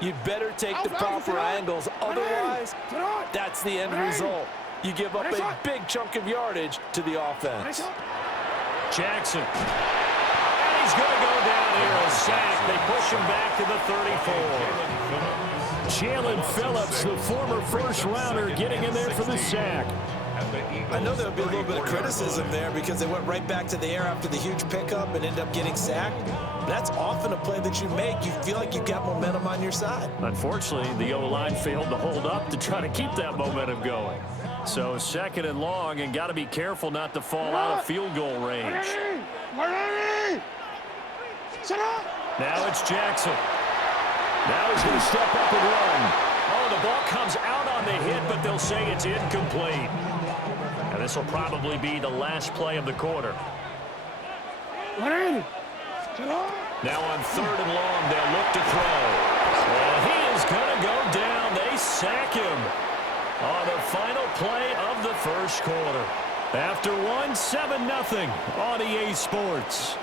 You'd better take the proper angles. Otherwise, that's the end result. You give up a big chunk of yardage to the offense. Jackson. And he's going to go down here, a sack. They push him back to the 34. Jalen Phillips, the former first-rounder, getting in there for the sack. I know there'll be a little bit of criticism there because they went right back to the air after the huge pickup and ended up getting sacked. That's often a play that you make. You feel like you've got momentum on your side. Unfortunately, the O-line failed to hold up to try to keep that momentum going. So 2nd and long, and got to be careful not to fall out of field goal range. Now it's Jackson. Now he's going to step up and run. Oh, the ball comes out on the hit, but they'll say it's incomplete. And this will probably be the last play of the quarter. Now on 3rd and long, they'll look to throw. And he is going to go down. They sack him on the final play of the first quarter. After one, 7-0 on EA Sports.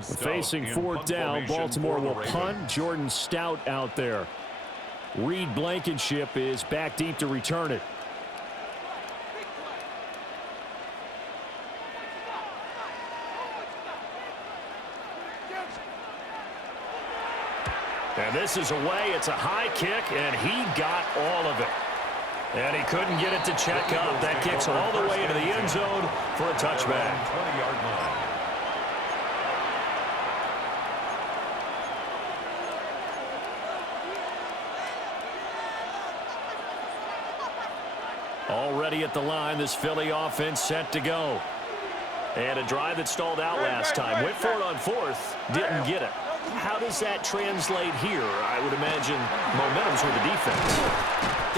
Facing 4th down, Baltimore will punt. Jordan Stout out there. Reed Blankenship is back deep to return it. And this is away. It's a high kick, and he got all of it. And he couldn't get it to check up. That kicks all the way into the end zone for a touchback. 20-yard line. Already at the line, this Philly offense set to go. And a drive that stalled out last time. Went for it on 4th, didn't get it. How does that translate here? I would imagine momentum's with the defense.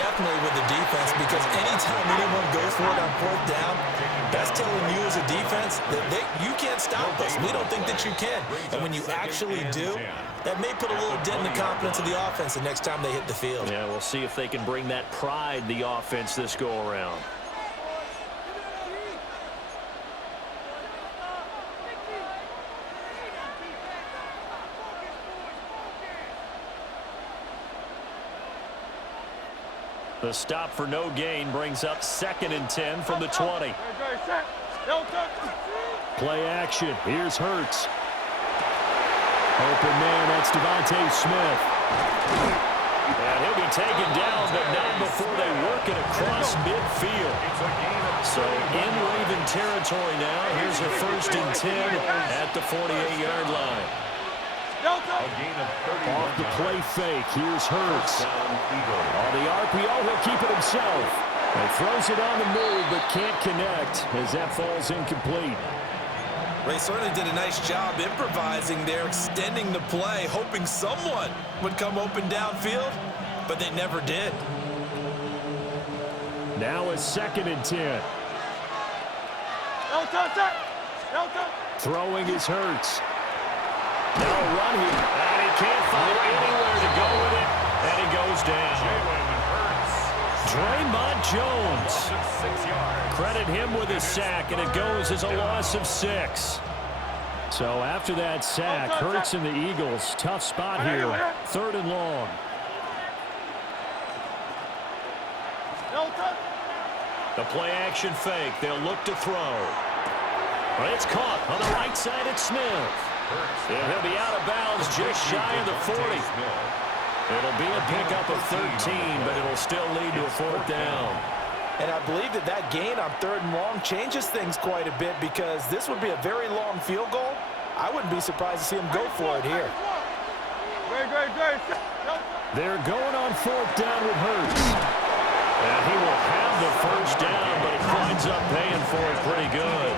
Definitely with the defense, because anytime anyone goes for it on 4th down, that's telling you as a defense that you can't stop us. We don't think that you can. And when you actually do, that may put a little dent in the confidence of the offense the next time they hit the field. Yeah, we'll see if they can bring that pride, the offense, this go-around. The stop for no gain brings up 2nd and 10 from the 20. Play action. Here's Hurts. Open man, that's Devontae Smith. And he'll be taken down, but not before they work it across midfield. So in Raven territory now. Here's a 1st and 10 at the 48-yard line. Off the play fake, here's Hurts. On the RPO, he'll keep it himself. And throws it on the move, but can't connect as that falls incomplete. They certainly did a nice job improvising there, extending the play, hoping someone would come open downfield, but they never did. Now a 2nd and 10. Throwing is Hurts. Now run here, and he can't find anywhere to go with it, and he goes down. Draymond Jones. Credit him with a sack, and it goes as a loss of 6. So after that sack, Hurts and the Eagles, tough spot here, 3rd and long. The play action fake, they'll look to throw. But it's caught on the right side at Smith. And he'll be out of bounds just shy of the 40. It'll be a pickup of 13, but it'll still lead to a 4th down. And I believe that gain on 3rd and long changes things quite a bit, because this would be a very long field goal. I wouldn't be surprised to see him go for it here. They're going on 4th down with Hurts. And he will have the 1st down, but he winds up paying for it pretty good.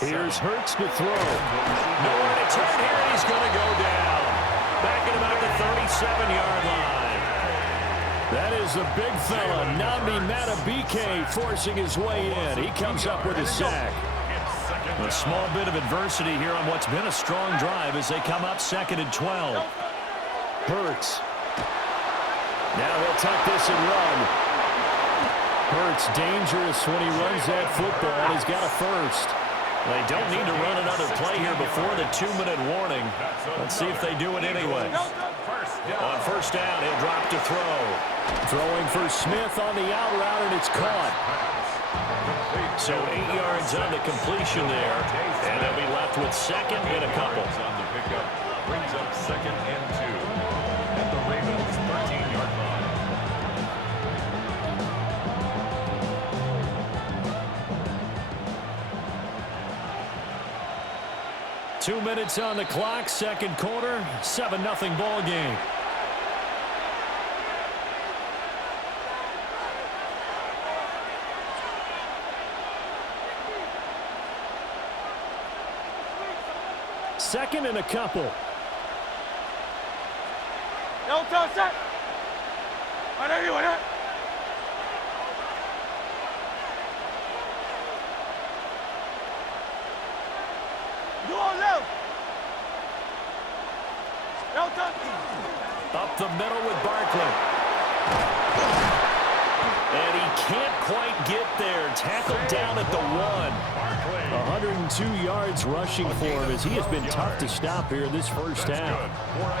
Here's Hurts to throw. Nowhere to turn here, and he's going to go down. Back at about the 37-yard line. That is the big fella, Nnamdi Madubuike, forcing his way in. He comes up with a sack. A small bit of adversity here on what's been a strong drive as they come up 2nd and 12. Hurts. Now he'll tuck this and run. Hurts dangerous when he runs that football. He's got a first. They don't need to run another play here before the 2-minute warning. Let's see if they do it anyway. On first down, he'll drop to throw. Throwing for Smith on the out route, and it's caught. So 8 yards on the completion there, and they'll be left with second and a couple. On the pickup, brings up 2nd and 2 at the Ravens' 13-yard line. 2 minutes on the clock, second quarter, 7-0 ball game. Second and a couple. No touch that. Do on left. No touch. Up the middle with Barkley. And he can't quite get there. Tackled down at the 1. 102 yards rushing for him as he has been tough to stop here this first half.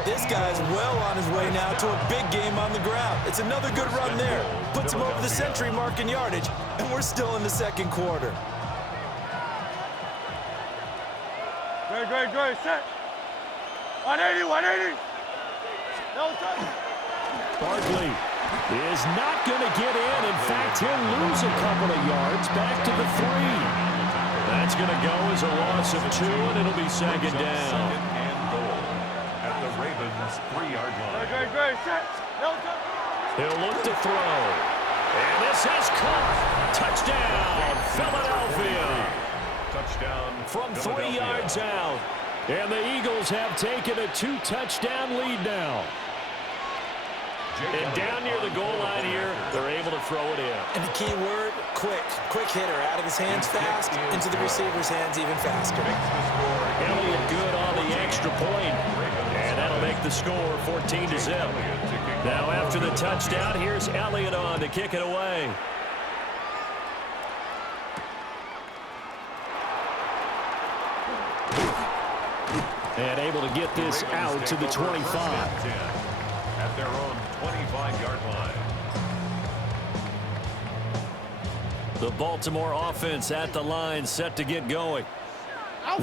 This guy's well on his way now to a big game on the ground. It's another good run there. Puts him over the century mark in yardage, and we're still in the second quarter. Great, set. 180. No touch. Barkley is not going to get in. In fact, he'll lose a couple of yards back to the 3. That's going to go as a loss of 2, and it'll be second down. 2nd and goal at the Ravens' 3-yard line. Great, set. No touch. He'll look to throw. And this is caught. Touchdown, Philadelphia. Touchdown From 3 Philadelphia. yards out. And the Eagles have taken a 2-touchdown lead now. And down near the goal line here, they're able to throw it in. And the key word, quick. Quick hitter, out of his hands fast, into the receiver's hands even faster. Elliott good on the extra point. And that'll make the score 14-0. Now after the touchdown, here's Elliott on to kick it away. And able to get this out to the 25. At their own 25-yard line. The Baltimore offense at the line, set to get going.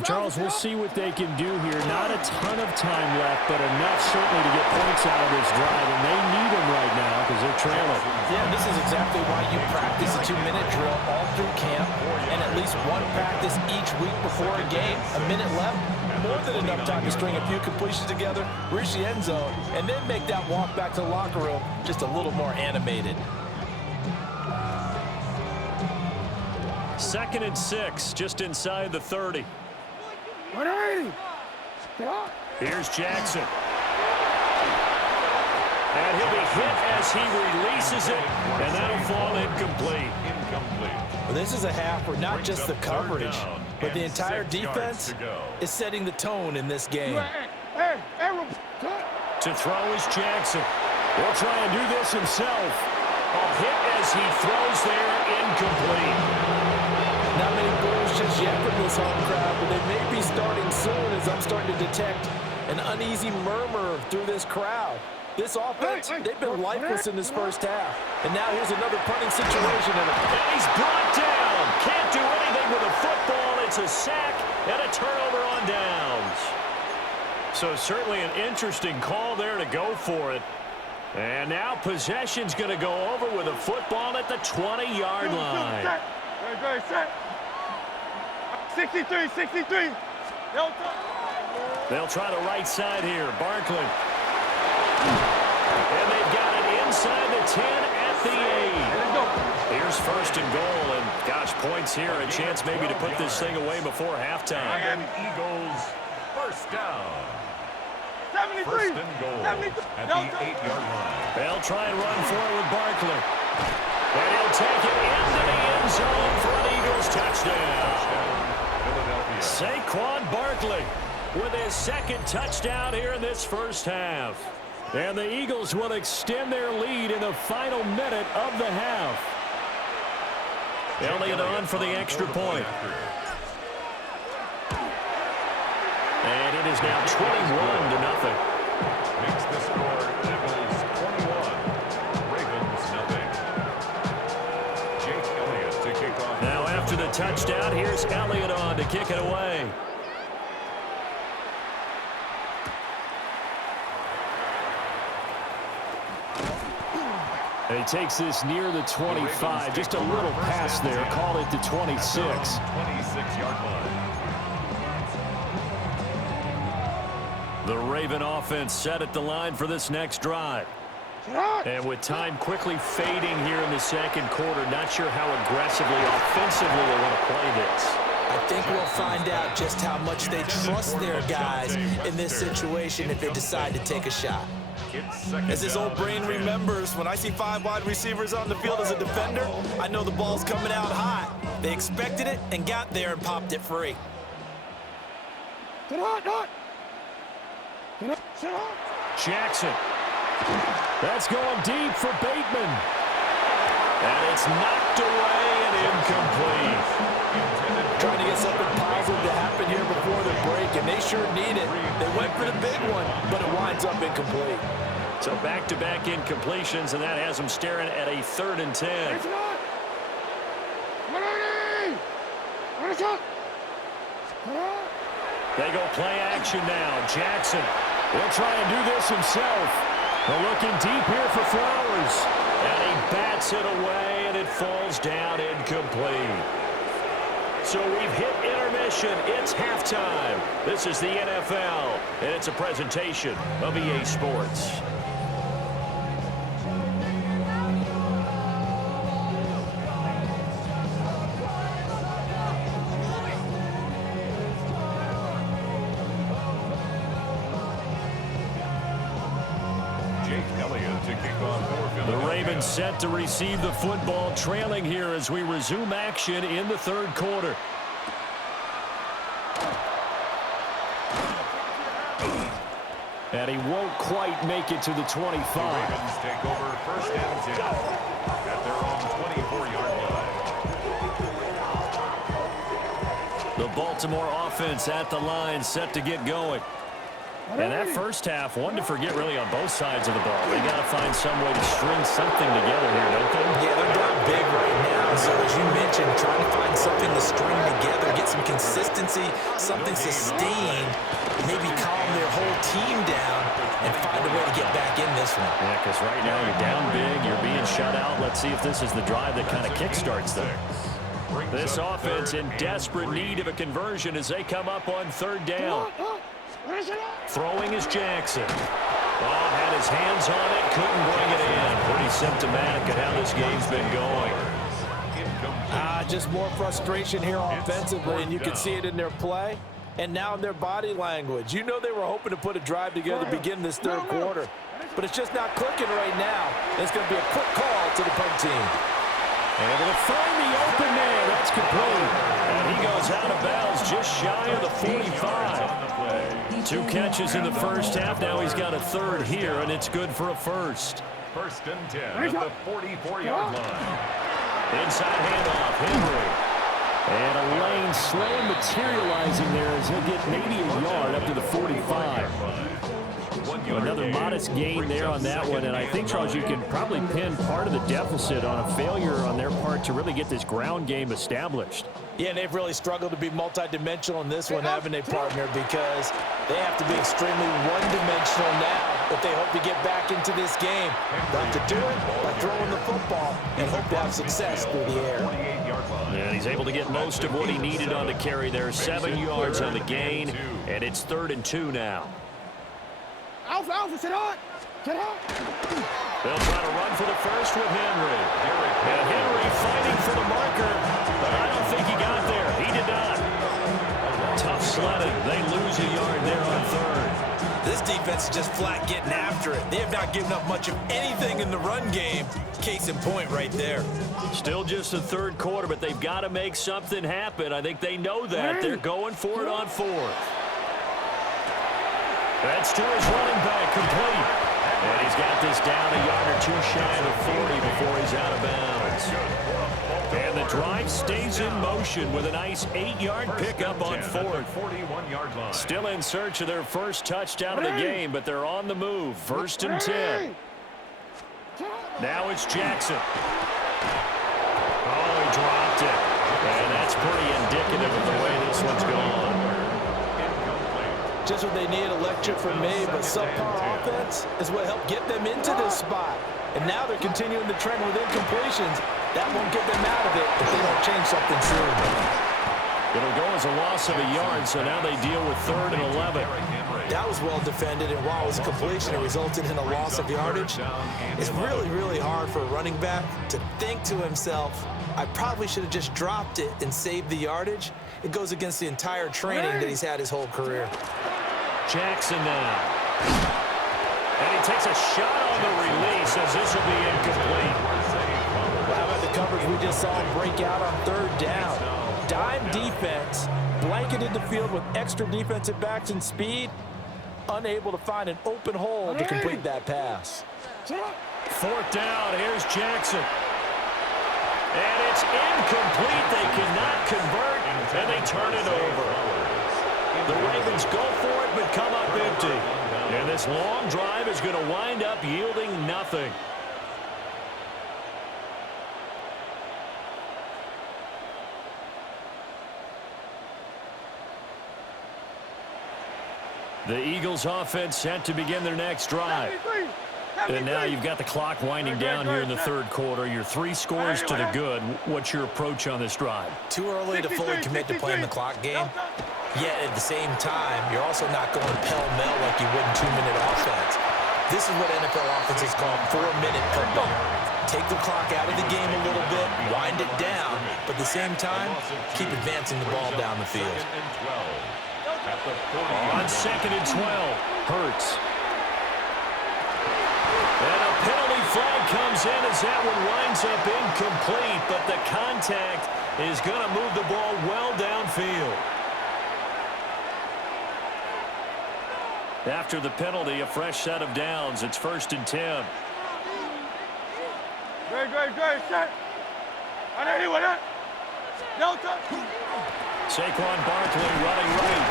Charles, we'll see what they can do here. Not a ton of time left, but enough certainly to get points out of this drive, and they need them right now because they're trailing. Yeah, this is exactly why you practice a 2-minute drill all through camp and at least one practice each week before a game. A minute left, more than enough time to string a few completions together, reach the end zone, and then make that walk back to the locker room just a little more animated. 2nd and 6, just inside the 30. 180. Here's Jackson. And he'll be hit as he releases it, and that'll fall incomplete. Well, this is a half where not just the coverage, but the entire defense is setting the tone in this game. To throw is Jackson. He'll try and do this himself. A hit as he throws there, incomplete. Not many goals just yet from this home crowd, but they may be starting soon as I'm starting to detect an uneasy murmur through this crowd. This offense, they've been lifeless in this first half. And now here's another punting situation. And he's brought down. Can't do anything with a football. It's a sack and a turnover on downs. So certainly an interesting call there to go for it. And now possession's going to go over with a football at the 20-yard line. Great, set. 63. No touch. They'll try the right side here. Barkley. And they've got it inside the 10 at the 8. Here's 1st and goal. And, gosh, points here. A chance maybe to put this thing away before halftime. Miami Eagles, first down. 73. 1st and goal at the 8-yard line. They'll try and run for it with Barkley. And he'll take it into the end zone for an Eagles touchdown. Philadelphia. Saquon Barkley with his 2nd touchdown here in this first half. And the Eagles will extend their lead in the final minute of the half. Elliott on for the extra point. And it is now 21-0. Makes the score Eagles 21, Ravens nothing. Jake Elliott to kick off. Now after the touchdown, here's Elliott on to kick it away. He takes this near the 25, just a little pass there, call it the 26. 26-yard line. The Raven offense set at the line for this next drive. And with time quickly fading here in the second quarter, not sure how aggressively, offensively they want to play this. I think we'll find out just how much they trust their guys in this situation if they decide to take a shot. As his old brain remembers, when I see 5 wide receivers on the field as a defender, I know the ball's coming out hot. They expected it and got there and popped it free. Jackson. That's going deep for Bateman. And it's knocked away and incomplete. Trying to get something positive to happen here before the break, and they sure need it. They went for the big one, but it winds up incomplete. So back-to-back incompletions, and that has them staring at a 3rd and 10. They go play action now. Jackson will try and do this himself. They're looking deep here for Flowers. And he bats it away, and it falls down incomplete. So we've hit intermission. It's halftime. This is the NFL, and it's a presentation of EA Sports. The Ravens set to receive the football, trailing here as we resume action in the third quarter. And he won't quite make it to the 25. The Ravens take over 1st and 10 at their own 24-yard line. The Baltimore offense at the line, set to get going. And that first half, one to forget really on both sides of the ball. They got to find some way to string something together here, don't they? Yeah, they're down big right now. So as you mentioned, trying to find something to string together, get some consistency, something sustained, maybe calm their whole team down and find a way to get back in this one. Yeah, because right now you're down big, you're being shut out. Let's see if this is the drive that kind of kickstarts them. This offense in desperate need of a conversion as they come up on 3rd down. Throwing is Jackson. Oh, had his hands on it, couldn't bring it in. Pretty symptomatic of how this game's been going. Just more frustration here offensively, and you can see it in their play and now in their body language. You know they were hoping to put a drive together to begin this third quarter, but it's just not clicking right now. It's going to be a quick call to the punt team. Able to find the open man. That's complete. And he goes out of bounds just shy of the 45. 2 catches in the first half. Now he's got a 3rd here, and it's good for a 1st. 1st and 10 at the 44-yard line. Inside handoff, Henry. And a lane slow materializing there as he'll get maybe a yard up to the 45. Another modest gain there on that one, and I think, Charles, you can probably pin part of the deficit on a failure on their part to really get this ground game established. Yeah, and they've really struggled to be multidimensional in this one, haven't they, partner? Because they have to be extremely one-dimensional now if they hope to get back into this game. They have to do it by throwing the football and hope to have success through the air. And he's able to get most of what he needed on the carry there. 7 yards on the gain, and it's 3rd and 2 now. Alpha, sit on! Sit on! They'll try to run for the 1st with Henry. And Henry fighting for the marker, but I don't think he got there. He did not. Tough sledding. They lose a yard there on 3rd. This defense is just flat getting after it. They have not given up much of anything in the run game. Case in point right there. Still just the 3rd quarter, but they've got to make something happen. I think they know that. They're going for it on 4th. That's to his running back, complete. And he's got this down a yard or two shy of the 40 before he's out of bounds. And the drive stays in motion with a nice 8-yard pickup on fourth. Still in search of their first touchdown of the game, but they're on the move. First and 10. Now it's Jackson. Oh, he dropped it. And that's pretty indicative of the way this one's gone. Just what they need, electric from me, but subpar offense is what helped get them into this spot. And now they're continuing the trend with incompletions. That won't get them out of it if they don't change something soon. It'll go as a loss of a yard, so now they deal with 3rd and 11. That was well defended, and while it was a completion, it resulted in a loss of yardage. It's really, really hard for a running back to think to himself, I probably should have just dropped it and saved the yardage. It goes against the entire training that he's had his whole career. Jackson now. And he takes a shot on the release as this will be incomplete. Well, how about the coverage we just saw him break out on 3rd down? Dime defense, blanketed the field with extra defensive backs and speed, unable to find an open hole to complete that pass. 4th down, here's Jackson. And it's incomplete. They cannot convert, and they turn it over. The Ravens go for it, but come up empty. And this long drive is going to wind up yielding nothing. The Eagles offense set to begin their next drive. And now you've got the clock winding down here in the 3rd quarter. Your 3 scores to the good. What's your approach on this drive? Too early to fully commit to playing the clock game. Yet at the same time, you're also not going pell-mell like you would in 2-minute offense. This is what NFL offenses call 4-minute football. Take the clock out of the game a little bit, wind it down, but at the same time, keep advancing the ball down the field. On 2nd and 12, Hurts. And a penalty flag comes in as that one winds up incomplete, but the contact is going to move the ball well downfield. After the penalty, a fresh set of downs. It's 1st and 10. Great, set. Saquon Barkley running right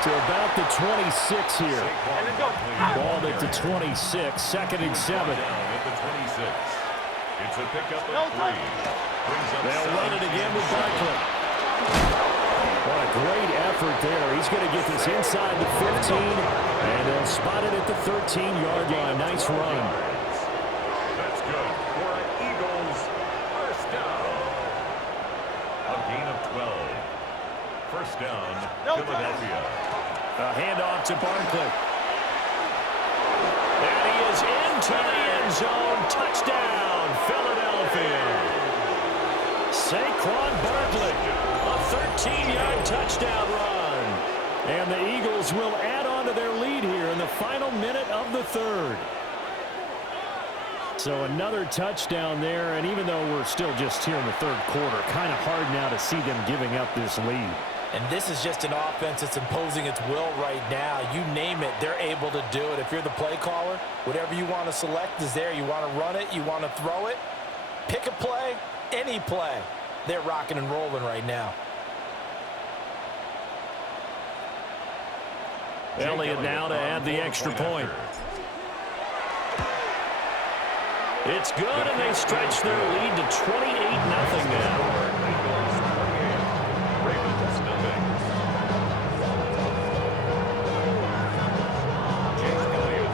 to about the 26 here. Ball at the 26, 2nd and 7. It's a pickup of 3. They'll run it again with Barkley. What a great effort there. He's going to get this inside the 15, and they'll spot it at the 13-yard line. Nice run. That's good for an Eagles first down. A gain of 12. First down, Philadelphia. A handoff to Barkley. And he is into the end zone. Touchdown, Philadelphia. Saquon Barkley, a 13-yard touchdown run. And the Eagles will add on to their lead here in the final minute of the 3rd. So another touchdown there, and even though we're still just here in the 3rd quarter, kind of hard now to see them giving up this lead. And this is just an offense that's imposing its will right now. You name it, they're able to do it. If you're the play caller, whatever you want to select is there. You want to run it, you want to throw it, pick a play, any play. They're rocking and rolling right now. Elliott now to add the extra point. It's good, and they stretch their lead to 28-0 now.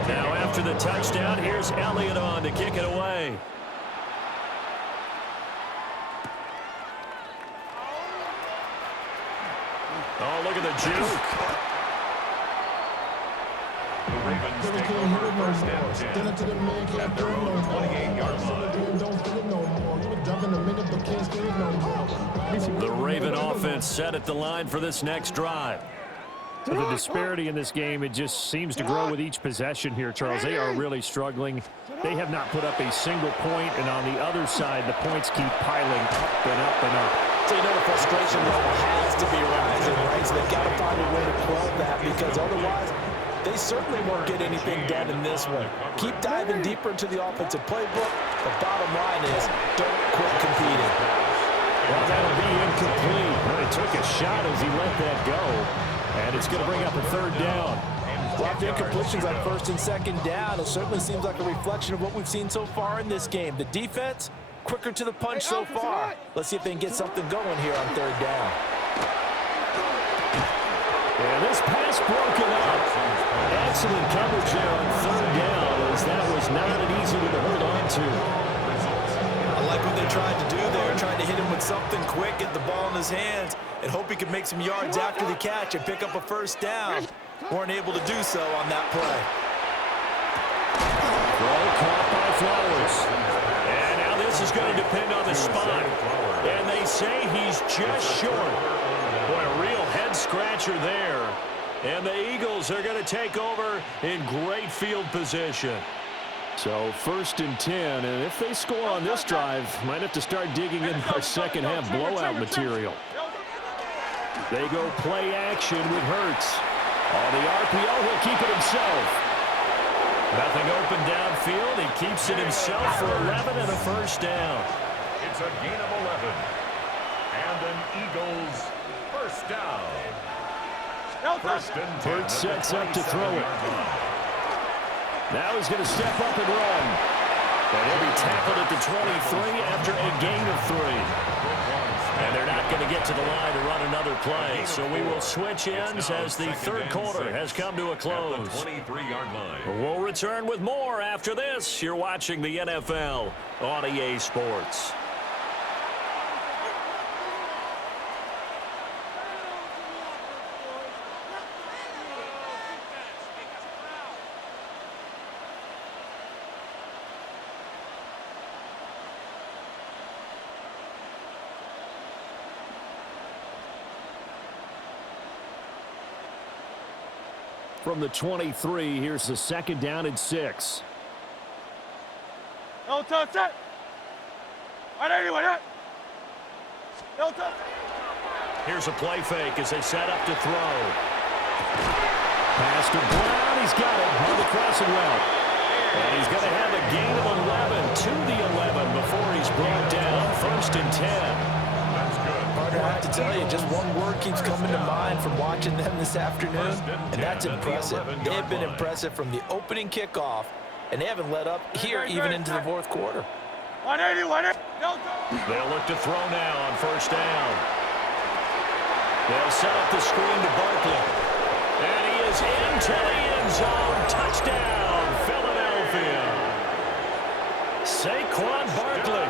Now after the touchdown, here's Elliott on to kick it away. Oh, look at the juke. The Ravens take over first and 10 at their own 28-yard line. The Raven offense set at the line for this next drive. So the disparity in this game, it just seems to grow with each possession here, Charles. They are really struggling. They have not put up a single point, and on the other side, the points keep piling up and up and up. So you know the frustration level has to be rising, right? So they've got to find a way to quell that, because otherwise they certainly won't get anything done in this one. Keep diving deeper into the offensive playbook. The bottom line is don't quit competing. Well, that'll be incomplete. Well, he took a shot as he let that go. And it's going to bring up a third down. A lot of incompletions on first and second down. It certainly seems like a reflection of what we've seen so far in this game. The defense, quicker to the punch so far. Let's see if they can get something going here on third down. And this pass broken up. Excellent coverage there on third down, as that was not an easy one to hold on to. I like what they tried to do there, trying to hit him with something quick, get the ball in his hands, and hope he could make some yards after the catch and pick up a first down. Weren't able to do so on that play. Throw caught by Flowers. And now this is going to depend on the spot. And they say he's just short. Boy, a real head-scratcher there. And the Eagles are going to take over in great field position. So first and 10, and if they score on this drive, might have to start digging in our second half blowout material. They go play action with Hurts. On the RPO, he'll keep it himself. Nothing open downfield. He keeps it himself for 11 and a first down. It's a gain of 11. And an Eagles first down. First and 10. Hurts sets up to throw it. Now he's going to step up and run. And he'll be tackled at the 23 after a gain of 3. And they're not going to get to the line to run another play. So we will switch ends as the third quarter has come to a close. 23-yard line. We'll return with more after this. You're watching the NFL on EA Sports. From the 23, here's the second down and 6. No touch it. Here's a play fake as they set up to throw. Pass to Brown. He's got it on the crossing route. And he's going to have a gain of 11 to the 11 before he's brought down. First and 10. Partner, I have to tell you, just one word keeps coming to mind from watching them this afternoon, and that's impressive. They have been impressive from the opening kickoff, and they haven't let up here even into the fourth quarter. 180. They'll look to throw now on first down. They'll set up the screen to Barkley. And he is into the end zone. Touchdown, Philadelphia. Saquon Barkley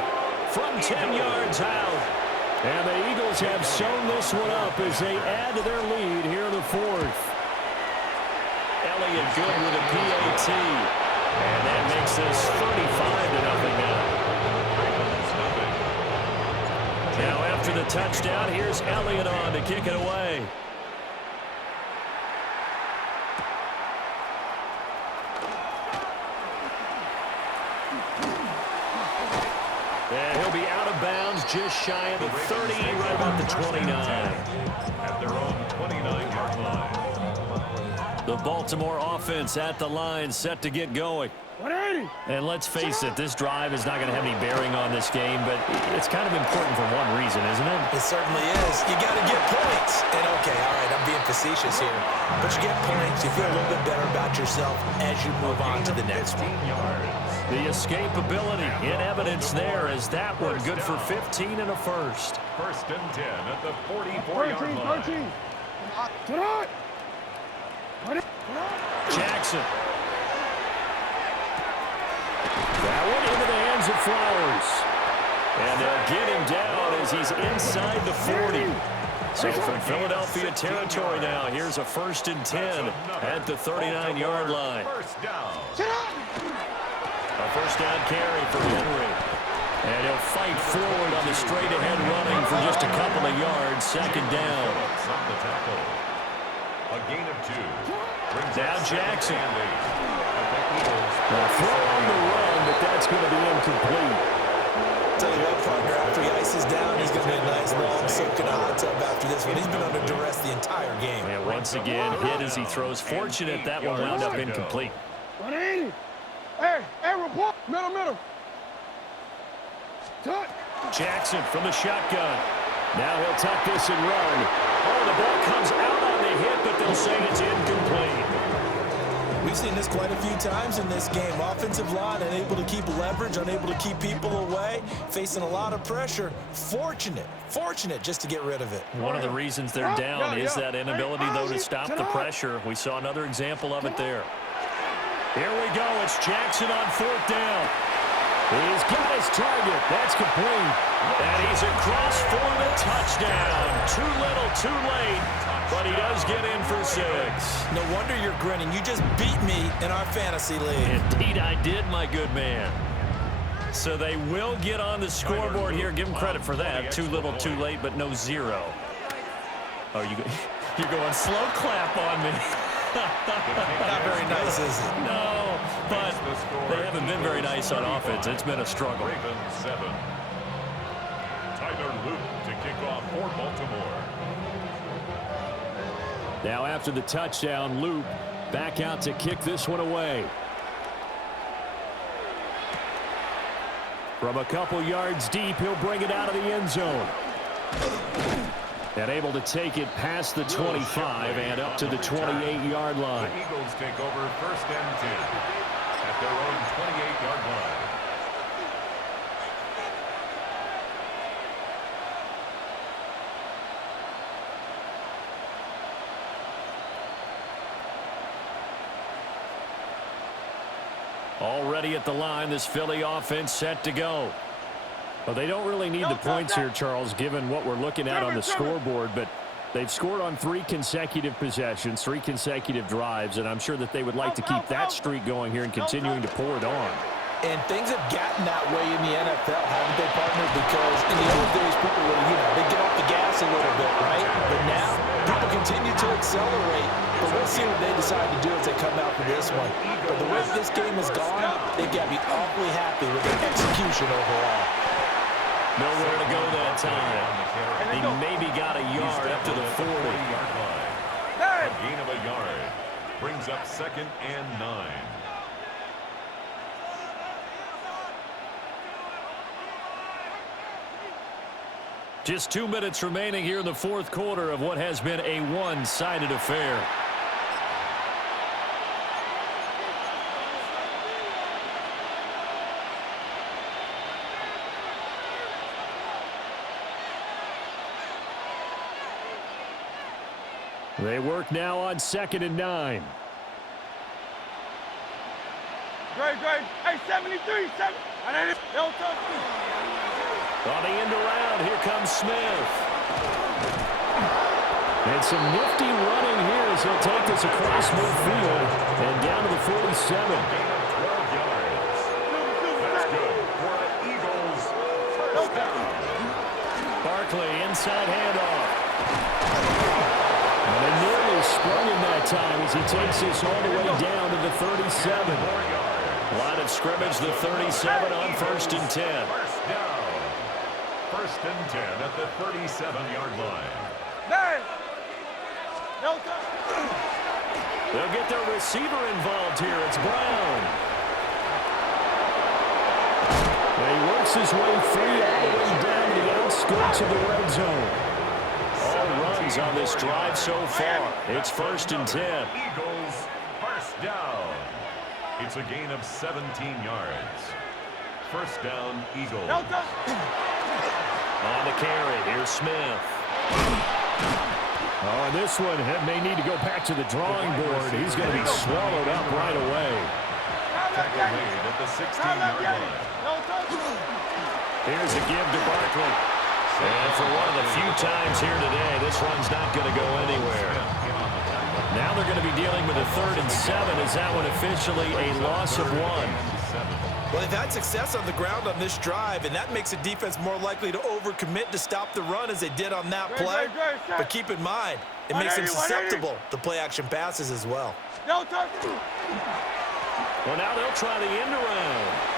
from 10 yards out. And the Eagles have sewn this one up as they add to their lead here in the fourth. Elliott good with a PAT. And that makes this 35-0 now. Now after the touchdown, here's Elliott on to kick it away. And he'll be out of bounds just shy of the 30, right about the 29. At their own 29-yard line. The Baltimore offense at the line, set to get going. 180. And let's face it, this drive is not going to have any bearing on this game, but it's kind of important for one reason, isn't it? It certainly is. You got to get points. And okay, all right, I'm being facetious here. But you get points, you feel a little bit better about yourself as you move on to the next one. The escapability in evidence there as that one good for 15 and a first. First and 10 at the 44-yard line. Jackson. That one into the hands of Flowers. And they'll get him down as he's inside the 40. So from Philadelphia territory now, here's a first and 10 at the 39-yard line. First down. A first down carry for Henry. And he'll fight forward on the straight-ahead running for just a couple of yards. Second down. On the tackle. A gain of 2. Now Jackson. The Eagles. A throw on the run, but that's going to be incomplete. tell you what, partner, after he ices down, he's going to be a nice long soak in a hot tub after this one. He's been under duress the entire game. Yeah, once again, hit as he throws. Fortunate that one wound up incomplete. 180. Hey, report. Middle. Touch. Jackson from the shotgun. Now he'll tuck this and run. Oh, the ball comes out on the hit, but they'll say it's incomplete. We've seen this quite a few times in this game. Offensive line unable to keep leverage, unable to keep people away, facing a lot of pressure. Fortunate just to get rid of it. One of the reasons they're down is that inability, though, to stop the pressure. We saw another example of it there. Here we go. It's Jackson on fourth down. He's got his target. That's complete. And he's across for the touchdown. Too little, too late. But he does get in for 6. No wonder you're grinning. You just beat me in our fantasy league. Indeed I did, my good man. So they will get on the scoreboard here. Give them credit for that. Too little, too late, but no 0. Oh, you're going slow clap on me. Not very nice, is it? No, but they haven't been very nice on offense. It's been a struggle. Ravens 7. Tyler Luke to kick off for Baltimore. Now after the touchdown, Luke back out to kick this one away. From a couple yards deep, he'll bring it out of the end zone. And able to take it past the 25 and up to the 28-yard line. The Eagles take over 1st and 10 at their own 28-yard line. Already at the line, this Philly offense set to go. Well, they don't really need the points here, Charles, given what we're looking at on the scoreboard, but they've scored on 3 consecutive possessions, 3 consecutive drives, and I'm sure that they would like to keep that streak going here and continuing to pour it on. And things have gotten that way in the NFL, haven't they, partner? Because in the old days, people were, they get off the gas a little bit, right? But now, people continue to accelerate. But we'll see what they decide to do as they come out for this one. But the way this game has gone, they've got to be awfully happy with their execution overall. Nowhere to go that time. He maybe got a yard up to the 40. A gain of a yard brings up 2nd and 9. Just 2 minutes remaining here in the 4th quarter of what has been a one-sided affair. They work now on 2nd and 9. Great. Hey, 73, 7. On the end around, here comes Smith. And some nifty running here as he'll take this across midfield and down to the 47. That's good for the Eagles. First down. Barkley, inside handoff. And they nearly sprung him that time as he takes this all the way down to the 37. Line of scrimmage, the 37 on 1st and 10. First down. 1st and 10 at the 37-yard line. They'll get their receiver involved here. It's Brown. And he works his way free all the way down to the outskirts of the red zone. All runs on this drive so far. It's 1st and 10. Eagles, first down. It's a gain of 17 yards. First down, Eagles. On the carry, here's Smith. Oh, and this one may need to go back to the drawing board. He's going to be swallowed up right away. Tackle made at the 16-yard line. Here's a give to Barkley. And for one of the few times here today, this run's not going to go anywhere. Now they're going to be dealing with a 3rd and 7. Is that one officially a loss of 1? Well, they've had success on the ground on this drive, and that makes a defense more likely to overcommit to stop the run as they did on that play. But keep in mind, it makes them susceptible to play-action passes as well. Well, now they'll try the end around.